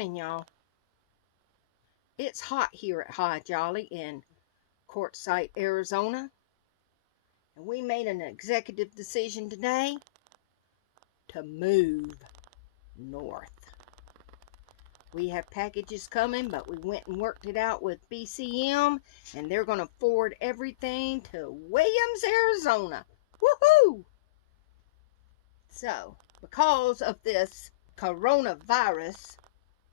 morning, y'all. It's hot here at High Jolly in Quartzsite, Arizona. And we made an executive decision today to move north. We have packages coming, but we went and worked it out with BCM, and they're going to forward everything to Williams, Arizona. Woohoo! So, because of this coronavirus,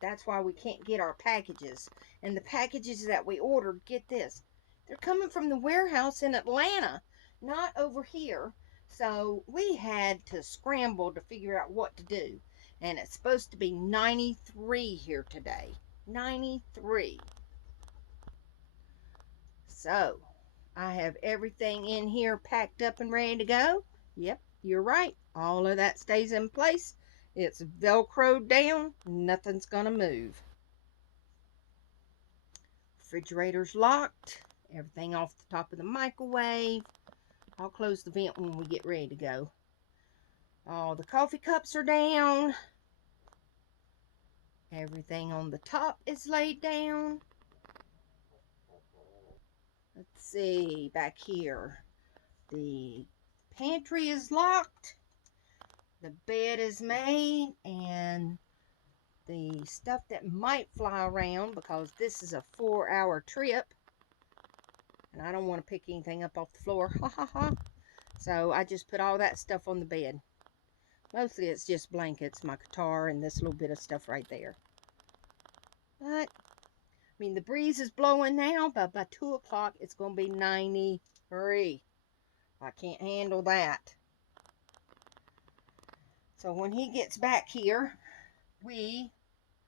that's why we can't get our packages. And the packages that we ordered, get this, they're coming from the warehouse in Atlanta, not over here. So we had to scramble to figure out what to do. And it's supposed to be 93 here today. 93. So, I have everything in here packed up and ready to go. Yep, you're right. All of that stays in place. It's Velcroed down. Nothing's gonna move. Refrigerator's locked. Everything off the top of the microwave. I'll close the vent when we get ready to go. All the coffee cups are down. Everything on the top is laid down. Let's see, back here. The pantry is locked. The bed is made, and the stuff that might fly around, because this is a 4-hour trip, and I don't want to pick anything up off the floor, ha ha ha. So I just put all that stuff on the bed. Mostly it's just blankets, my guitar, and this little bit of stuff right there. But, I mean, the breeze is blowing now, but by 2 o'clock it's going to be 93. I can't handle that. So when he gets back here, we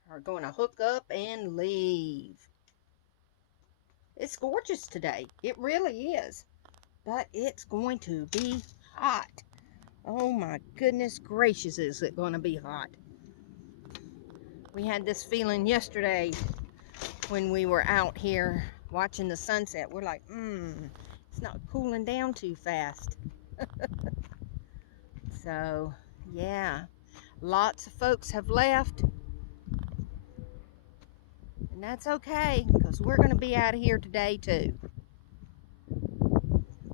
are going to hook up and leave. It's gorgeous today. It really is. But it's going to be hot. Oh my goodness gracious, is it going to be hot. We had this feeling yesterday when we were out here watching the sunset. We're like, it's not cooling down too fast. So, yeah, lots of folks have left. And that's okay, because we're going to be out of here today too.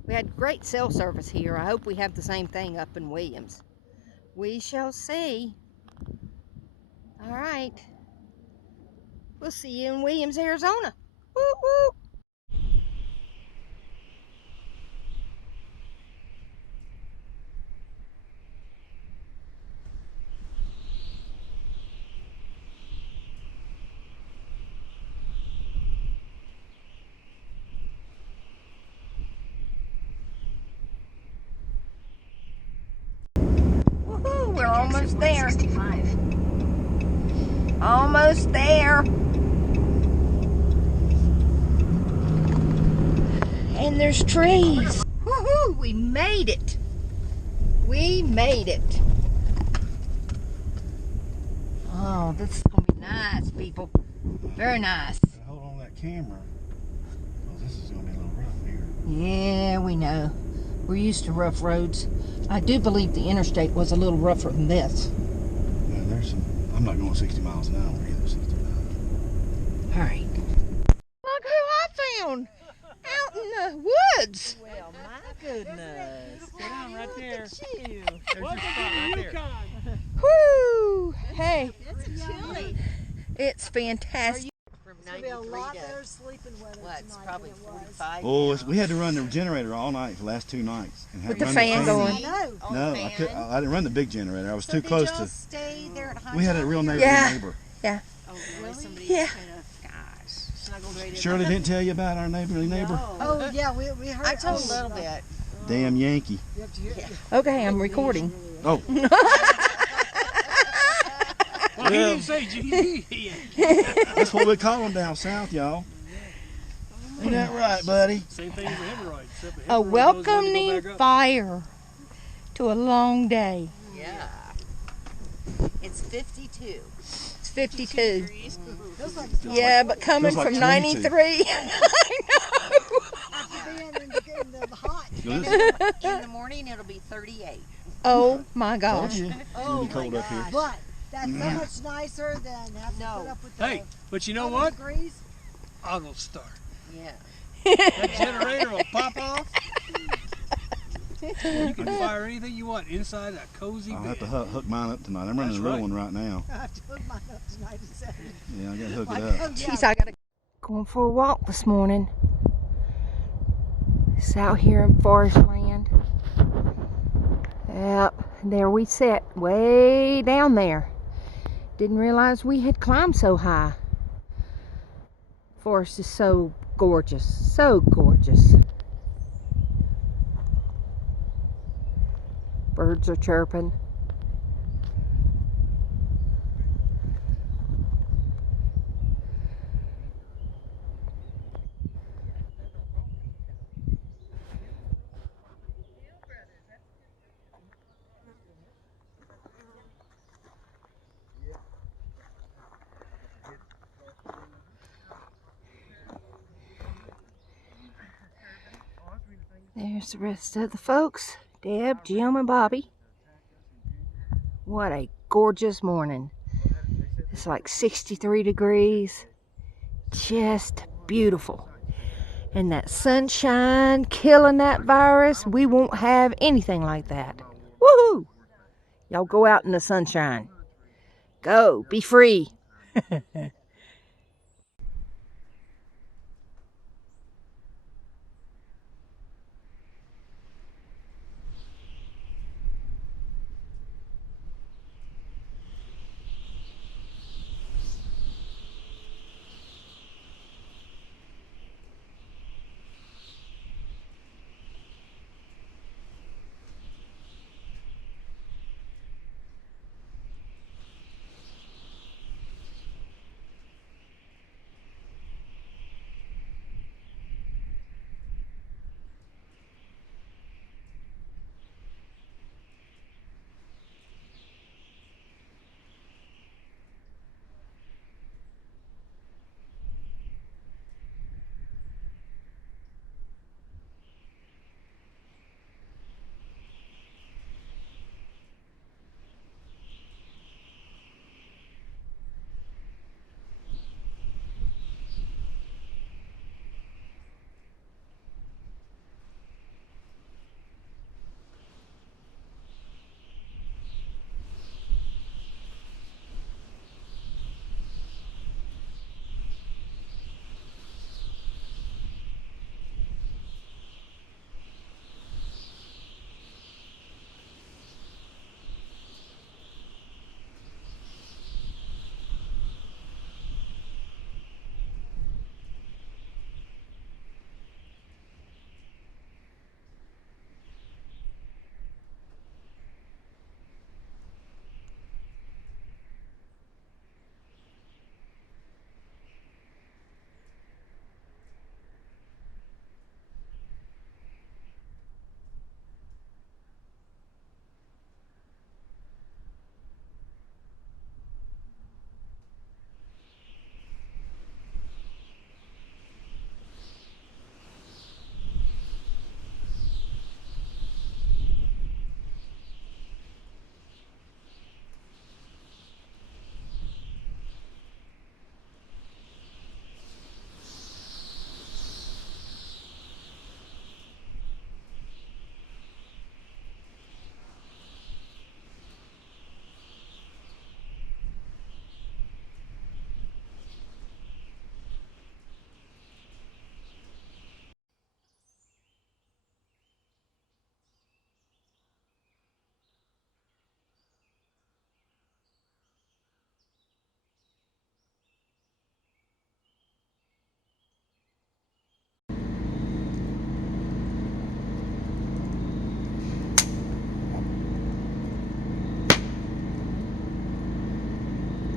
We had great cell service here. I hope we have the same thing up in Williams. We shall see. All right. We'll see you in Williams, Arizona. Woo woo! Woohoo! We're almost there. Almost there. And there's trees. Woohoo! We made it. We made it. Oh, this is going to be nice, people. Very nice. Hold on that camera. Oh, this is going to be a little rough here. Yeah, we know. We're used to rough roads. I do believe the interstate was a little rougher than this. Yeah, there's some. I'm not going 60 miles an hour either. 69. All right. Look who I found out in the woods. Well, my goodness. Sit down right there. Look at you. There's your spot right there. Whoo! Hey, It's chilly. it's fantastic. From It's going to be a 93 lot to, better sleeping weather what, it's tonight probably than it was. 45 Oh, now. we had to run the generator all night for the last 2 nights. And With the run fan going. I know. On No, the I fan? didn't run the big generator. I was So too did close y'all to. stay there at High We had a real neighborly Yeah. neighbor. Yeah. Oh, really? Somebody Yeah. kind of, gosh, snuggled right in. Shirley didn't tell you about our neighborly neighbor? Oh, yeah, we heard. I told a oh, little bit. Damn Yankee. You have to hear Okay, I'm recording. Oh. Well, he didn't say GD. That's what we call them down south, y'all. Ain't that right, buddy? Same thing as the hemorrhoid. Except the A hemorrhoid goes in to welcoming go back up. fire to a long day. Yeah. It's 52. It's 52. Degrees. Feels like Yeah, but coming Feels like from 22. 93. I know. after being in the hot. In the morning, it'll be 38. Oh my Told gosh. you. It's gonna Oh be cold my up here. gosh. But That's so much nicer than having to put up with Hey, the but you know 100 what? degrees. I'll start. Yeah. That generator will pop off. You can fire anything you want inside that cozy I'll bed. have to hook mine up tonight. I'm running That's a little right. one right now. I have to hook mine up tonight and say, Yeah, I gotta hook like, it up. oh, yeah. Jeez, I gotta going for a walk this morning. It's out here in forest land. Yep, there we sit, way down there. Didn't realize we had climbed so high. Forest is so gorgeous, so gorgeous. Birds are chirping. There's the rest of the folks. Deb, Jim, and Bobby. What a gorgeous morning. It's like 63 degrees. Just beautiful. And that sunshine killing that virus. We won't have anything like that. Woohoo! Y'all go out in the sunshine. Go, be free.